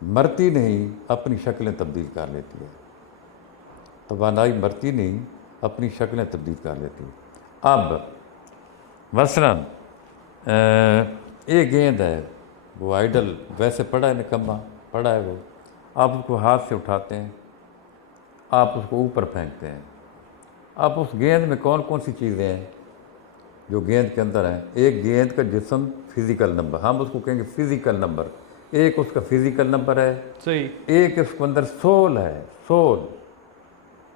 مرتی نہیں اپنی شکلیں تبدیل کر لیتی ہے، توانائی مرتی نہیں اپنی شکلیں تبدیل کر لیتی ہے۔ اب مثلاً ایک گیند ہے، وہ آئیڈل ویسے پڑا ہے، نکما پڑا ہے وہ، آپ اس کو ہاتھ سے اٹھاتے ہیں، آپ اس کو اوپر پھینکتے ہیں۔ اب اس گیند میں کون کون سی چیزیں ہیں جو گیند کے اندر ہیں؟ ایک گیند کا جسم فزیکل نمبر، ہم اس کو کہیں گے فزیکل نمبر، ایک اس کا فزیکل نمبر ہے، صحیح، ایک اس کے اندر سول ہے، سول،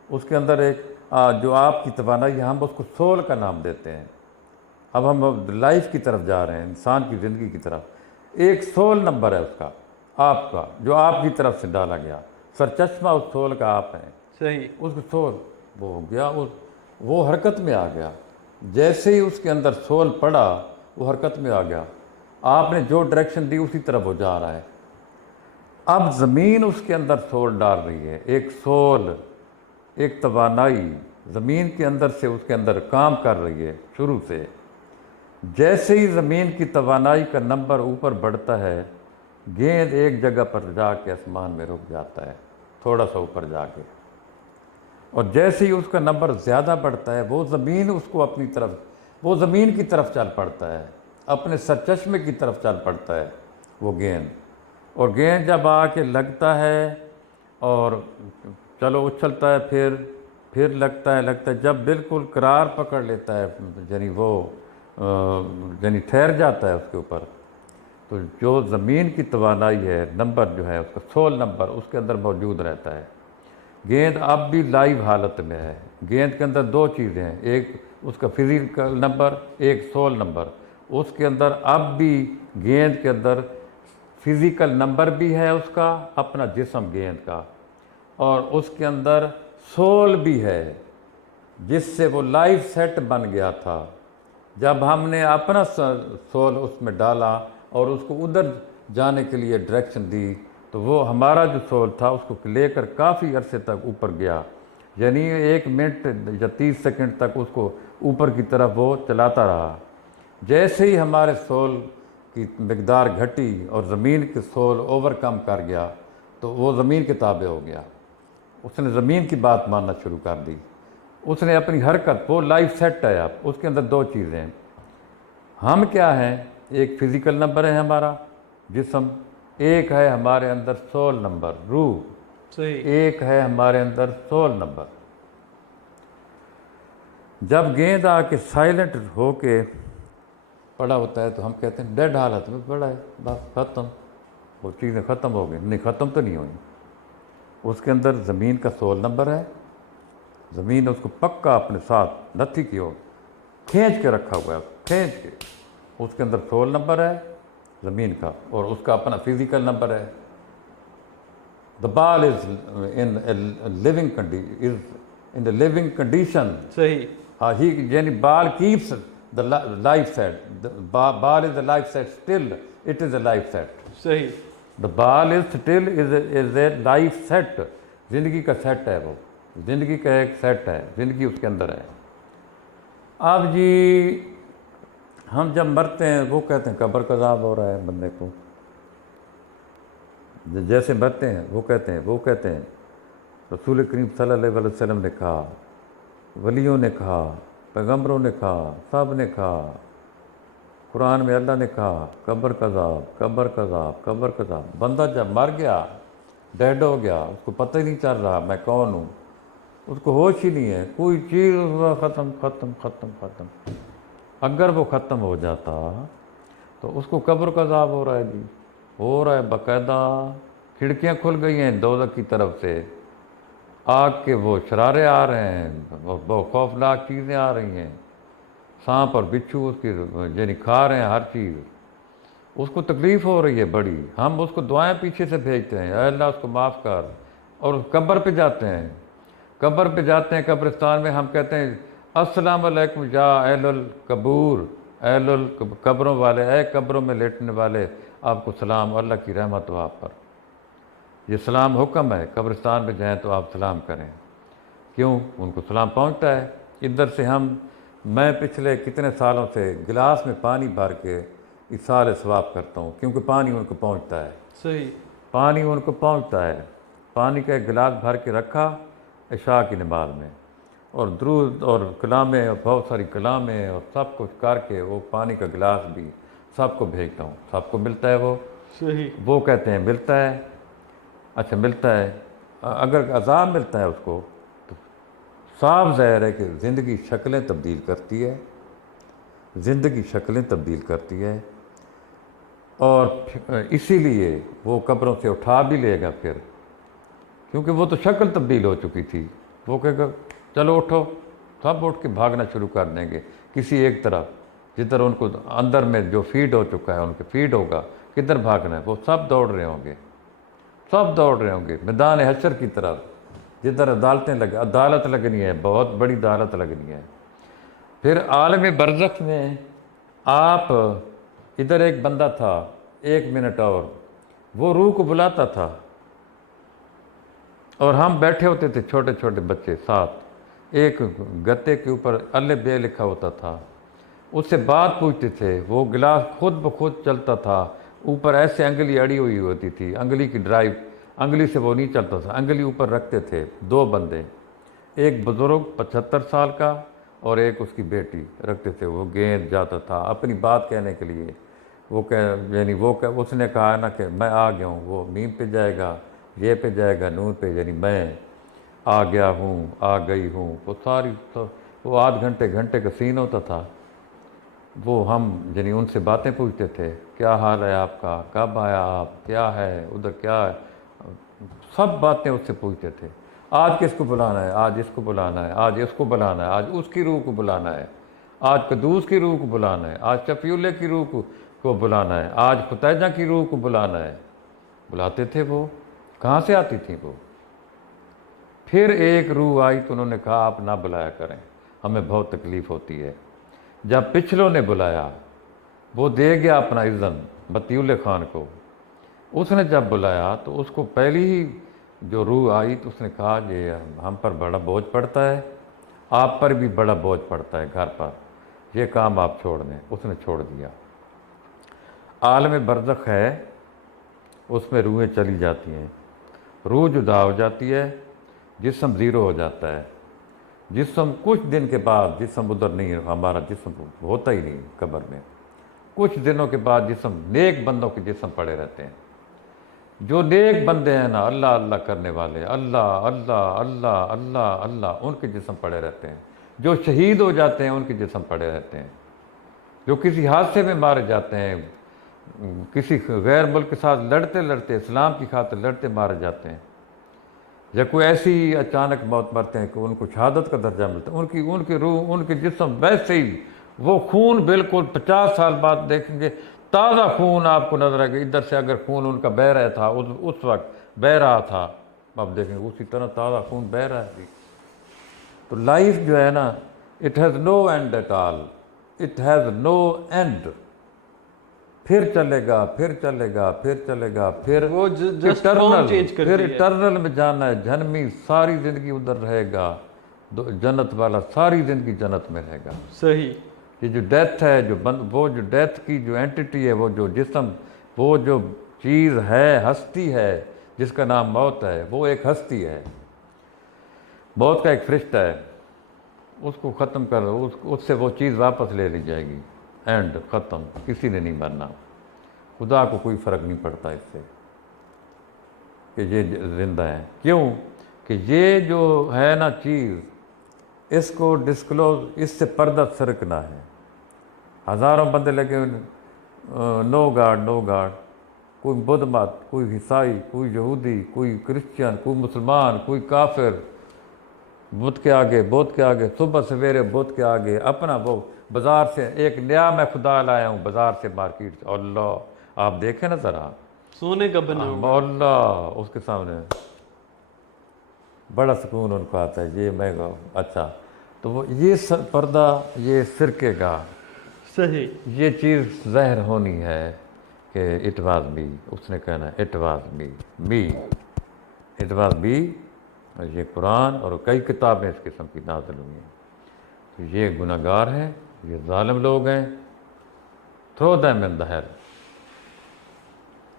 اس کے اندر ایک جو آپ کی توانائی ہے، ہم اس کو سول کا نام دیتے ہیں۔ اب ہم لائف کی طرف جا رہے ہیں، انسان کی زندگی کی طرف۔ ایک سول نمبر ہے اس کا، آپ کا، جو آپ کی طرف سے ڈالا گیا، سرچشمہ اس سول کا آپ ہیں، صحیح، اس کو سول وہ ہو گیا، وہ حرکت میں آ گیا۔ جیسے ہی اس کے اندر سول پڑا وہ حرکت میں آ گیا، آپ نے جو ڈائریکشن دی اسی طرف وہ جا رہا ہے۔ اب زمین اس کے اندر سول ڈال رہی ہے، ایک سول، ایک توانائی زمین کے اندر سے اس کے اندر کام کر رہی ہے شروع سے۔ جیسے ہی زمین کی توانائی کا نمبر اوپر بڑھتا ہے، گیند ایک جگہ پر جا کے آسمان میں رک جاتا ہے، تھوڑا سا اوپر جا کے، اور جیسے ہی اس کا نمبر زیادہ بڑھتا ہے، وہ زمین اس کو اپنی طرف، وہ زمین کی طرف چل پڑتا ہے، اپنے سرچشمے کی طرف چل پڑتا ہے وہ گیند، اور گیند جب آ کے لگتا ہے اور چلو اچھلتا ہے، پھر لگتا ہے، جب بالکل قرار پکڑ لیتا ہے، یعنی وہ یعنی ٹھہر جاتا ہے اس کے اوپر، تو جو زمین کی توانائی ہے، نمبر جو ہے اس کا سول نمبر اس کے اندر موجود رہتا ہے۔ گیند اب بھی لائیو حالت میں ہے، گیند کے اندر دو چیزیں ہیں، ایک اس کا فزیکل نمبر، ایک سول نمبر۔ اس کے اندر اب بھی گیند کے اندر فزیکل نمبر بھی ہے اس کا، اپنا جسم گیند کا، اور اس کے اندر سول بھی ہے جس سے وہ لائف سیٹ بن گیا تھا۔ جب ہم نے اپنا سول اس میں ڈالا اور اس کو ادھر جانے کے لیے ڈائریکشن دی، تو وہ ہمارا جو سول تھا اس کو لے کر کافی عرصے تک اوپر گیا، یعنی 1 منٹ یا 30 سیکنڈ تک اس کو اوپر کی طرف وہ چلاتا رہا۔ جیسے ہی ہمارے سول کی مقدار گھٹی اور زمین کے سول اوور کم کر گیا، تو وہ زمین کے تابع ہو گیا، اس نے زمین کی بات ماننا شروع کر دی، اس نے اپنی حرکت، وہ لائف سیٹ ہے۔ اب اس کے اندر دو چیزیں ہیں، ہم کیا ہیں؟ ایک فزیکل نمبر ہے ہمارا جسم، ایک ہے ہمارے اندر سول نمبر، روح، صحیح، ایک ہے ہمارے اندر سول نمبر۔ جب گیند آ کے سائلنٹ ہو کے پڑا ہوتا ہے تو ہم کہتے ہیں ڈیڈ حالت میں پڑا ہے، بس ختم، وہ چیزیں ختم ہو گئی۔ نہیں، ختم تو نہیں ہوئی، اس کے اندر زمین کا سول نمبر ہے، زمین اس کو پکا اپنے ساتھ نتھی کی اور کھینچ کے رکھا ہوا ہے، کھینچ کے، اس کے اندر سول نمبر ہے زمین کا، اور اس کا اپنا فزیکل نمبر ہے۔ The ball is in a living condition. صحیح، یعنی ball keeps the life set. The ball is a life set still. It is a life set. صحیح، The ball is still is a life set. زندگی کا set ہے، وہ زندگی کا ایک سیٹ ہے، زندگی اس کے اندر ہے۔ اب جی ہم جب مرتے ہیں وہ کہتے ہیں قبر کا عذاب ہو رہا ہے بندے کو، جیسے مرتے ہیں وہ کہتے ہیں رسول کریم صلی اللہ علیہ وسلم نے کہا، ولیوں نے کہا، پیغمبروں نے کہا، سب نے کہا، قرآن میں اللہ نے کہا قبر کا عذاب، قبر کا عذاب، قبر کا عذاب۔ بندہ جب مر گیا، ڈیڈ ہو گیا، اس کو پتہ ہی نہیں چل رہا میں کون ہوں، اس کو ہوش ہی نہیں ہے، کوئی چیز ختم۔ اگر وہ ختم ہو جاتا تو اس کو قبر کا عذاب ہو رہا ہے جی، ہو رہا ہے باقاعدہ، کھڑکیاں کھل گئی ہیں دوزخ کی طرف سے، آگ کے وہ شرارے آ رہے ہیں، بہت خوفناک چیزیں آ رہی ہیں، سانپ اور بچھو اس کی یعنی کھا رہے ہیں ہر چیز، اس کو تکلیف ہو رہی ہے بڑی، ہم اس کو دعائیں پیچھے سے بھیجتے ہیں، اے اللہ اس کو معاف کر، اور قبر پہ جاتے ہیں، قبرستان میں ہم کہتے ہیں السلام علیکم یا اہل القبور، اہل القبروں والے، اے قبروں میں لیٹنے والے، آپ کو سلام، اللہ کی رحمت ہو آپ پر۔ یہ سلام حکم ہے، قبرستان میں جائیں تو آپ سلام کریں، کیوں؟ ان کو سلام پہنچتا ہے۔ ادھر سے میں پچھلے کتنے سالوں سے گلاس میں پانی بھر کے اِیصال ثواب کرتا ہوں، کیونکہ پانی ان کو پہنچتا ہے۔ صحیح، پانی ان کو پہنچتا ہے، پانی کا ایک گلاس بھر کے رکھا عشاء کی نماز میں، اور درود اور کلامیں اور بہت ساری کلامیں اور سب کچھ کر کے وہ پانی کا گلاس بھی سب کو بھیجتا ہوں، سب کو ملتا ہے صحیح، وہ کہتے ہیں ملتا ہے، اچھا ملتا ہے، اگر عذاب ملتا ہے اس کو تو صاف ظاہر ہے کہ زندگی شکلیں تبدیل کرتی ہے، زندگی شکلیں تبدیل کرتی ہے، اور اسی لیے وہ قبروں سے اٹھا بھی لے گا پھر، کیونکہ وہ تو شکل تبدیل ہو چکی تھی، وہ کہے گا چلو اٹھو، سب اٹھ کے بھاگنا شروع کر دیں گے کسی ایک طرف، جدھر ان کو اندر میں جو فیڈ ہو چکا ہے ان کے فیڈ ہوگا، کدھر بھاگنا ہے، وہ سب دوڑ رہے ہوں گے، سب دوڑ رہے ہوں گے میدان حشر کی طرف، جدھر عدالت لگنی ہے، بہت بڑی عدالت لگنی ہے۔ پھر عالم برزخ میں آپ ادھر ایک بندہ تھا، 1 منٹ اور وہ روح کو بلاتا تھا، اور ہم بیٹھے ہوتے تھے چھوٹے چھوٹے بچے ساتھ، ایک گتے کے اوپر ال بے لکھا ہوتا تھا، اس سے بات پوچھتے تھے، وہ گلاس خود بخود چلتا تھا، اوپر ایسے انگلی اڑی ہوئی ہوتی تھی، انگلی کی ڈرائیو، انگلی سے وہ نہیں چلتا تھا، انگلی اوپر رکھتے تھے 2 بندے، ایک بزرگ 75 سال کا اور ایک اس کی بیٹی رکھتے تھے، وہ گیند جاتا تھا اپنی بات کہنے کے لیے، اس نے کہا نا کہ میں آ گیا ہوں، وہ میم پہ جائے گا، یہ پہ جائے گا، نون پہ، یعنی میں آ گیا ہوں، آ گئی ہوں، وہ آدھ گھنٹے کا سین ہوتا تھا، وہ ہم یعنی ان سے باتیں پوچھتے تھے، کیا حال ہے آپ کا، کب آیا آپ، کیا ہے ادھر، کیا ہے، سب باتیں اس سے پوچھتے تھے، آج کس کو بلانا ہے، آج اس کو بلانا ہے، آج اس کو بلانا ہے، آج اس کی روح کو بلانا ہے، آج قدوس کی روح کو بلانا ہے، آج شفیع اللہ کی روح کو بلانا ہے، آج ختیجہ کی روح کو بلانا ہے، بلاتے تھے وہ، کہاں سے آتی تھیں وہ؟ پھر ایک روح آئی تو انہوں نے کہا آپ نہ بلایا کریں، ہمیں بہت تکلیف ہوتی ہے، جب پچھلوں نے بلایا، وہ دے گیا اپنا اذن مطیع اللہ خان کو، اس نے جب بلایا تو اس کو پہلی ہی جو روح آئی تو اس نے کہا یہ ہم پر بڑا بوجھ پڑتا ہے، آپ پر بھی بڑا بوجھ پڑتا ہے گھر پر، یہ کام آپ چھوڑ دیں، اس نے چھوڑ دیا۔ عالم برزخ ہے، اس میں روحیں چلی جاتی ہیں، روح جدا ہو جاتی ہے، جسم زیرو ہو جاتا ہے، جسم کچھ دن کے بعد جسم ادھر نہیں، ہمارا جسم ہوتا ہی نہیں قبر میں، کچھ دنوں کے بعد جسم نیک بندوں کے جسم پڑے رہتے ہیں، جو نیک بندے ہیں نا اللہ اللہ کرنے والے، اللہ اللہ اللہ اللہ اللہ، ان کے جسم پڑے رہتے ہیں، جو شہید ہو جاتے ہیں ان کے جسم پڑے رہتے ہیں، جو کسی حادثے میں مارے جاتے ہیں، کسی غیر ملک کے ساتھ لڑتے لڑتے، اسلام کی خاطر لڑتے مارے جاتے ہیں، یا کوئی ایسی اچانک موت مرتے ہیں کہ ان کو شہادت کا درجہ ملتا ہے، ان کی روح، ان کے جسم ویسے ہی، وہ خون بالکل 50 سال بعد دیکھیں گے تازہ خون آپ کو نظر آئے گا، ادھر سے اگر خون ان کا بہہ رہا تھا اس وقت بہہ رہا تھا، آپ دیکھیں گے اسی طرح تازہ خون بہہ رہا ہے۔ تو لائف جو ہے نا، it has no end at all, it has no end, پھر چلے گا، پھر چلے گا، پھر چلے گا، پھر وہ جسٹ فارم چینج کر پھر دی ہے۔ اٹرنل میں جانا ہے، جہنمی ساری زندگی ادھر رہے گا، جنت والا ساری زندگی جنت میں رہے گا۔ صحیح، یہ جو ڈیتھ ہے، وہ جو ڈیتھ کی جو اینٹیٹی ہے، وہ جو جسم، وہ جو چیز ہے، ہستی ہے جس کا نام موت ہے، وہ ایک ہستی ہے، موت کا ایک فرشتہ ہے، اس کو ختم کر، اس سے وہ چیز واپس لے لی جائے گی، اینڈ ختم، کسی نے نہیں مرنا، خدا کو کوئی فرق نہیں پڑتا اس سے کہ یہ زندہ ہے، کیوں کہ یہ جو ہے نا چیز، اس کو ڈسکلوز، اس سے پردہ سرکنا ہے، ہزاروں بندے لگے، نو گاڈ نو گاڈ، کوئی بدھ مت، کوئی عیسائی، کوئی یہودی، کوئی کرسچن، کوئی مسلمان، کوئی کافر، بت کے آگے، بت کے آگے، صبح سویرے بت کے آگے، اپنا وہ بازار سے ایک نیا میں خدا لایا ہوں بازار سے، مارکیٹ سے، اللہ آپ دیکھیں نا ذرا، سونے کا بنا ہوگا، اللہ اس کے سامنے بڑا سکون ان کو آتا ہے، یہ میں اچھا، تو وہ یہ پردہ، یہ فرقے کا، صحیح، یہ چیز ظاہر ہونی ہے کہ اٹ واز می، اس نے کہنا it was me, it was me, یہ قرآن اور کئی کتابیں اس قسم کی نازل ہوئی ہیں، تو یہ گناہ گار ہیں، یہ ظالم لوگ ہیں، through them in the hell.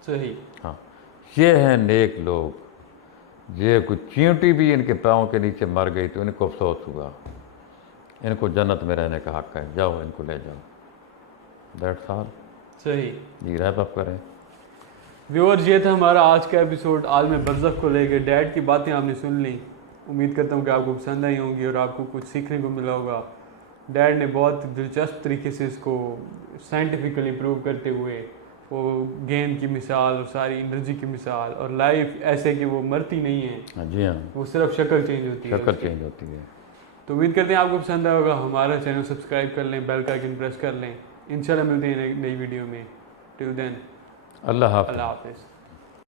صحیح، ہاں، یہ ہیں نیک لوگ، یہ کوئی چیونٹی بھی ان کے پاؤں کے نیچے مر گئی تو ان کو افسوس ہوا، ان کو جنت میں رہنے کا حق ہے، جاؤ ان کو لے جاؤ. That's all. صحیح. جی ریپ اپ کریں. ویورز یہ تھا ہمارا آج کا ایپیسوڈ عالم برزخ کو لے کے. ڈیڈ کی باتیں آپ نے سن لی، امید کرتا ہوں کہ آپ کو پسند آئی ہوں گی اور آپ کو کچھ سیکھنے کو ملا ہوگا. ڈیڈ نے بہت دلچسپ طریقے سے اس کو سائنٹیفکلی پروو کرتے ہوئے وہ گیند کی مثال اور ساری انرجی کی مثال اور لائف ایسے کہ وہ مرتی نہیں ہے، جی ہاں، وہ صرف شکل چینج ہوتی ہے. شکل چینج ہوتی ہے. تو امید کرتے ہیں آپ کو پسند آئے ہوگا. ہمارا چینل سبسکرائب کر لیں، بیل کا آئیکن پریس کر لیں. انشاءاللہ ملتے ہیں نئی ویڈیو میں. ٹل دین اللہ حافظ. اللہ حافظ.